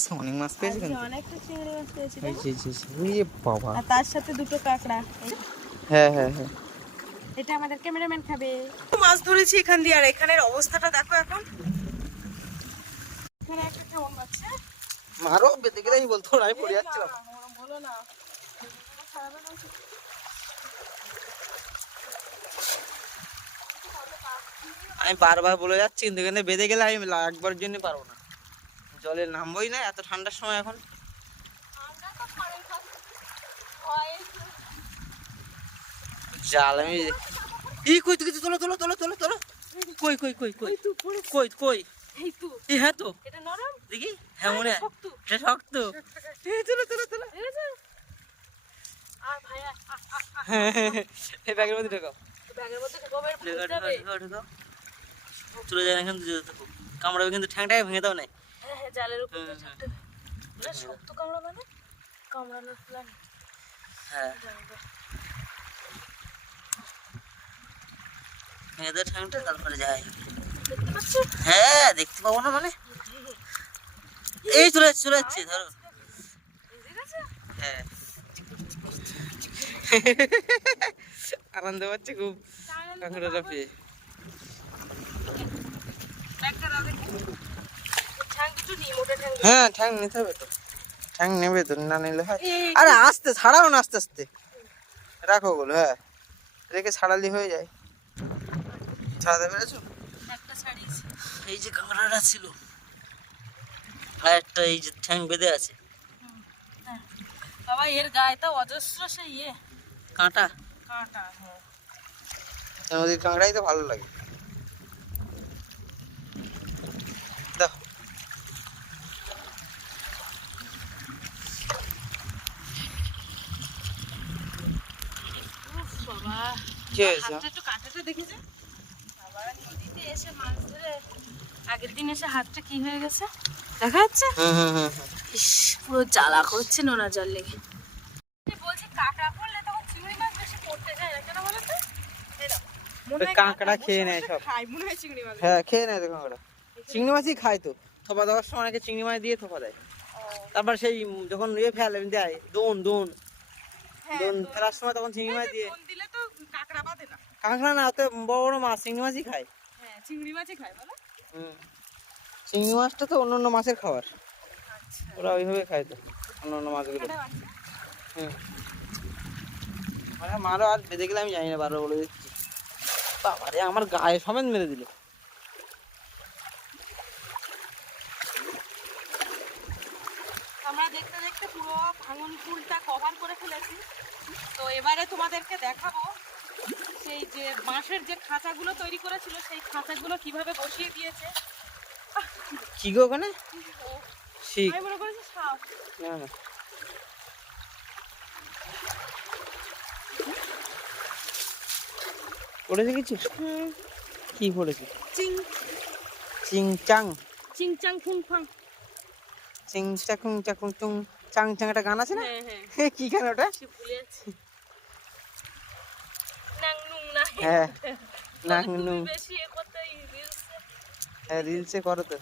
আজকে অনেক মাছ পেয়েছে কিন্তু। অনেকটা চিংড়ি মাছ পেয়েছি যে, ওই যে বাবা। আর তার সাথে দুটো কাঁকড়া হ্যাঁ হ্যাঁ হ্যাঁ। এটা আমাদের ক্যামেরাম্যান খাবে। মাছ ধরেছি এখান দিয়ে আর এখানের অবস্থাটা দেখো এখন। এখানে একটা কেমন পাচ্ছে মারো বেঁধে গেলে আমি বলতো আমি পড়ে যাচ্ছিলাম। বলো না। আমি বারবার বলে যাচ্ছি কিন্তু এখানে বেঁধে গেলে আমি একবার জন্য পারব না। জলে নামবোই না এত ঠান্ডার সময় এখন। জাল আমি ই কই তুই তোলো তোলো তোলো তোলো তোলো। কই কই কই কই? কই কই? এই হ্যাঁ তো। দেখি? হ্যাঁ মনে এটা শক্ত। তোলো তোলো তোলো। এই ব্যাগের মধ্যে ঢোকাও। চলে যায় না কিন্তু যেতে কামড়াবে কিন্তু ঠ্যাংটাকে ভেঙে দাও না হ্যাঁ জালের উপর। এটা শক্ত কামড়া মানে কামড়ানোর প্ল্যান হ্যাঁ ভেঙে ঠ্যাংটা তারপরে যায় হ্যাঁ দেখতে পাবো না মানে এই চলে যাচ্ছে চলে যাচ্ছে ধরো হ্যাঁ আনন্দ পাচ্ছে খুব কাঁকড়াটা পেয়ে ব্যাগটা দাও দেখি ঠ্যাং দুটো নিই মোটা ঠ্যাং দুটো। হ্যাঁ ঠ্যাং নিতে হবে তো। ঠ্যাং নেবে তো না নিলে হয়। আরে আস্তে ছাড়াও না আস্তে আস্তে। রাখো ওগুলো হ্যাঁ। রেখে ছাড়ালি হয়ে যায়। ছাড়াতে পেরেছ? এই যে কাঁকড়াটা ছিল আর একটা এই যে ঠ্যাং বেঁধে আছে। বাবা এর গায়ে তো অজস্র সে ইয়ে কাঁটা? কাঁটা হ্যাঁ। নদীর কাঁকড়াই তো ভালো লাগে দাও উফ বাবা কি হয়েছে হাতটা একটু কাঁটাটা দেখেছে নদীতে এসে মাছ ধরে আগের দিন এসে হাতটা কি হয়ে গেছে? দেখা যাচ্ছে? হুম হুম হুম হুম। ইস পুরো জ্বালা করছে নোনা জল লেগে। বলছি কাঁকড়া পড়লে তখন চিংড়ি মাছ বেশি পড়তে যায় না কেন বলো তো? এই দেখো, কাঁকড়া খেয়ে নেয় সব। মনে হয় চিংড়ি মাছ। হ্যাঁ খেয়ে নেয় তো কাঁকড়া। চিংড়ি মাছই খায় তো। থোপা দেওয়ার সময় অনেকে চিংড়ি মাছ দিয়ে থোপা দেয়। তারপর সেই যখন ইয়ে ফেলে দেয় দোন দোন। ফেলার সময় তখন চিংড়ি মাছ দিয়ে দিলে তো কাঁকড়া বাঁধে না। কাঁকড়া না তো বড় বড় মাছ চিংড়ি মাছই খায়। হ্যাঁ চিংড়ি মাছই খায় বলো। হুম। চিংড়ি মাছটা তো অন্য অন্য মাছের খাবার। আচ্ছা। ওরা ওইভাবে খায় তো অন্য অন্য মাছগুলো। হুম। মানে মারো আর বেঁধে গেলে আমি জানি না বারবার বলে দিচ্ছি। বাবারে আমার গায়ে সমেত মেরে দিল। আমরা দেখতে দেখতে পুরো ভাঙন ফুলটা কভার করে ফেলেছি। তো এবারে তোমাদেরকে দেখাবো সেই যে বাঁশের যে খাঁচাগুলো তৈরি করেছিল সেই খাঁচাগুলো কীভাবে বসিয়ে দিয়েছে। কি গো ওখানে? ও, শিখ। আমি মনে করেছি সাপ। না না। পড়েছে কিছু কি পড়েছে চিং চিং চাং চিং চাং ফুং ফাং চিং চাকুং চাকুং চুং চাং চাং একটা গান আছে না? হ্যাঁ হ্যাঁ। কি গান ওটা? হ্যাঁ। নাং হ্যাঁ রিলসে করো তো।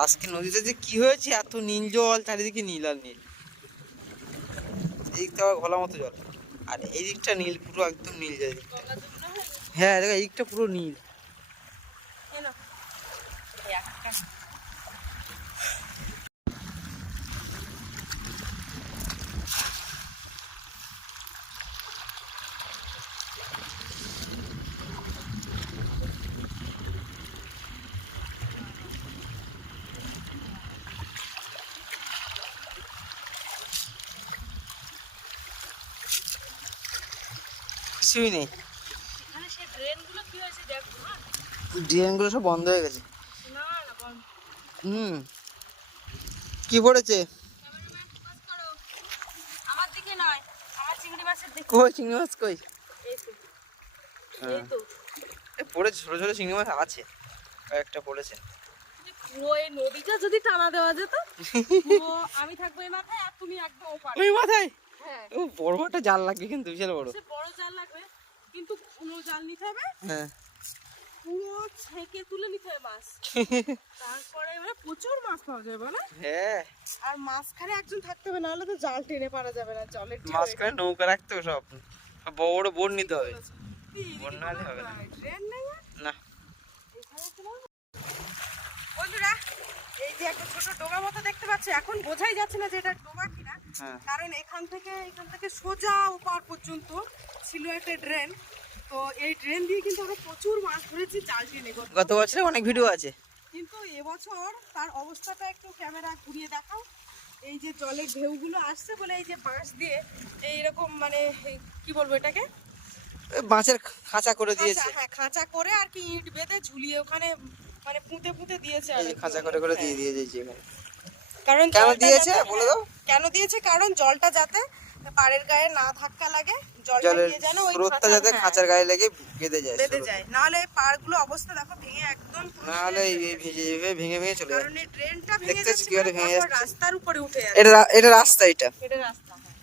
আজকে নদীতে যে কি হয়েছে এত নীল জল চারিদিকে নীল আর নীল। এদিকটা আবার ঘোলা মতো জল আর এই দিকটা নীল, পুরো একদম নীল যায়। হ্যাঁ দেখো এই দিকটা পুরো নীল এই নাও। এই একটা। কিছুই নেই। ড্রেনগুলো ড্রেনগুলো সব বন্ধ হয়ে গেছে। হুম। কি পড়েছে? কই চিংড়ি মাছ কই? হ্যাঁ। পড়েছে ছোট ছোট চিংড়ি মাছ আছে। কয়েকটা পড়েছে। যদি নদীটা যদি টানা দেওয়া যেত পুরো আমি থাকব এই মাথায় আর তুমি একদম ওই মাথায়? হ্যাঁ। ও বড় একটা জাল লাগবে কিন্তু বিশাল বড়। বড় জাল লাগবে। ঘন জাল নিতে হবে। হ্যাঁ। পুরো ছেঁকে তুলে নিতে হবে মাছ। তারপরে এবারে প্রচুর মাছ পাওয়া যাবে না হ্যাঁ। আর মাঝখানে একজন থাকতে হবে নাহলে তো জাল টেনে পারা যাবে না ঢেউ মাঝখানে নৌকা রাখতে হবে সব। বড় বড় নিতে হবে। এদিকে হলে হবে না। না। বন্ধুরা এই যে একটা ছোট ডোবা মতো দেখতে পাচ্ছ এখন বোঝাই যাচ্ছে না যে এটা ডোবা কিনা। হ্যাঁ। কারণ এখান থেকে এখান থেকে সোজা ওপার পর্যন্ত ছিল একটা ড্রেন। তো এই ড্রেন দিয়ে কিন্তু আমরা প্রচুর মাছ ধরেছি জাল টেনে গত- বছরে অনেক ভিডিও আছে। কিন্তু এবছর তার অবস্থাটা একটু ক্যামেরা ঘুরিয়ে দেখাও। এই যে জলের ঢেউগুলো আসছে বলে এই যে বাঁশ দিয়ে এইরকম মানে কি বলব এটাকে? বাঁশের খাঁচা করে দিয়েছে। হ্যাঁ খাঁচা করে আর কি ইট বেঁধে ঝুলিয়ে ওখানে মানে পুঁতে পুঁতে দিয়েছে আর। খাঁচা করে করে দিয়ে দিয়ে দিয়েছে এখানে। কারণ কেন দিয়েছে? বলে দাও। কেন দিয়েছে? কারণ জলটা যাতে পাড়ের গায়ে না ধাক্কা লাগে জলটা জলের যেন ওই স্রোতটা যাতে হ্যাঁ, খাঁচার গায়ে লেগে বেঁধে যায় বেঁধে যায়। নাহলে পাড়গুলো অবস্থা দেখো ভেঙে একদম পুরো নাহলে এই ভেঙে ভেঙে ভেঙে ভেঙে চলে যায়। কারণ এই ড্রেনটা ভেঙে যাচ্ছে কীভাবে ভেঙে যাচ্ছে। রাস্তার উপরে উঠে যাচ্ছে। এটা এটা রাস্তা এটা। এটা রাস্তা হ্যাঁ।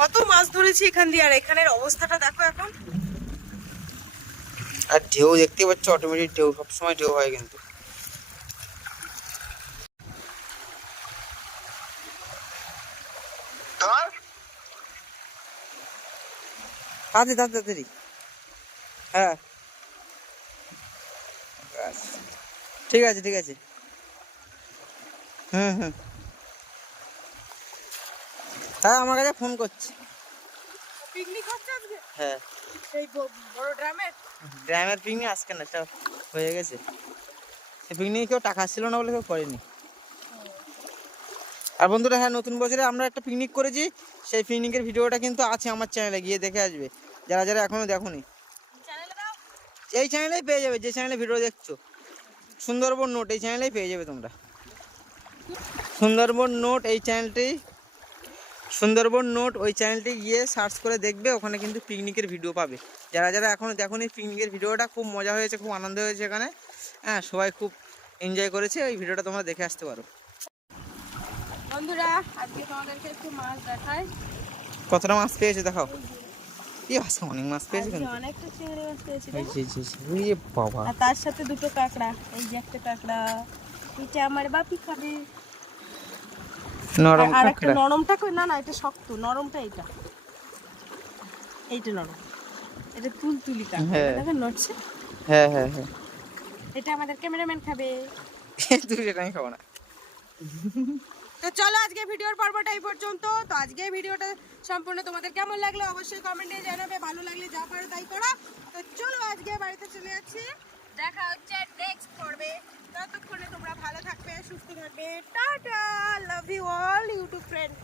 কত মাছ ধরেছি এখান দিয়ে আর এখানের অবস্থাটা দেখো এখন। আর ঢেউ দেখতে পাচ্ছ অটোমেটিক ঢেউ সবসময় ঢেউ হয় কিন্তু। তাড়াতাড়ি তাড়াতাড়ি হ্যাঁ। ঠিক আছে ঠিক আছে। হুম হুম। হ্যাঁ আমার কাছে ফোন করছে। পিকনিক হচ্ছে আজকে? হ্যাঁ। সেই বড় ড্রামের? ড্রামের পিকনিক আজকে না এটা হয়ে গেছে। সে পিকনিকে কেউ টাকা ছিল না বলে কেউ করেনি। আর বন্ধুরা হ্যাঁ নতুন বছরে আমরা একটা পিকনিক করেছি। সেই পিকনিকের ভিডিওটা কিন্তু আছে আমার চ্যানেলে গিয়ে দেখে আসবে। যারা যারা এখনও দেখোনি। এই চ্যানেলেই পেয়ে যাবে যে চ্যানেলে ভিডিও দেখছ। সুন্দরবন নোট এই চ্যানেলেই পেয়ে যাবে তোমরা। সুন্দরবন নোট এই চ্যানেলটি সুন্দরবন নোট ওই চ্যানেলটি গিয়ে সার্চ করে দেখবে ওখানে কিন্তু পিকনিকের ভিডিও পাবে। যারা যারা এখনও দেখোনি পিকনিকের ভিডিওটা খুব মজা হয়েছে খুব আনন্দ হয়েছে এখানে। হ্যাঁ সবাই খুব এনজয় করেছে ওই ভিডিওটা তোমরা দেখে আসতে পারো। বন্ধুরা আজকে তোমাদেরকে একটু মাছ দেখাই। কতটা মাছ পেয়েছে দেখাও। কি আছে অনেক মাছ পেয়েছে কিন্তু। অনেকটা চিংড়ি মাছ পেয়েছি এই যে, বাবা। আর তার সাথে দুটো কাঁকড়া এই যে একটা কাঁকড়া। এটা আমার বাপি খাবে। নরম আর একটা কাঁকড়া। নরমটা কই না না এটা শক্ত নরমটা এইটা। এইটা নরম। এটা তুলতুলি কাঁকড়া হ্যাঁ। দেখেন নড়ছে। হ্যাঁ হ্যাঁ হ্যাঁ। এটা আমাদের ক্যামেরাম্যান খাবে। তুই সেটা আমি খাব না। তো চলো আজকে ভিডিওর পর্বটা এই পর্যন্ত। তো আজকে ভিডিওটা সম্পূর্ণ তোমাদের কেমন লাগল অবশ্যই কমেন্টে জানাবে। ভালো লাগলে যা পারো তাই করো। তো চলো আজকে বাড়িতে চলে যাচ্ছি। দেখা হচ্ছে নেক্সট পর্বে। ততক্ষণে তোমরা ভালো থাকবে, সুস্থ থাকবে। Tata! Love you all YouTube friend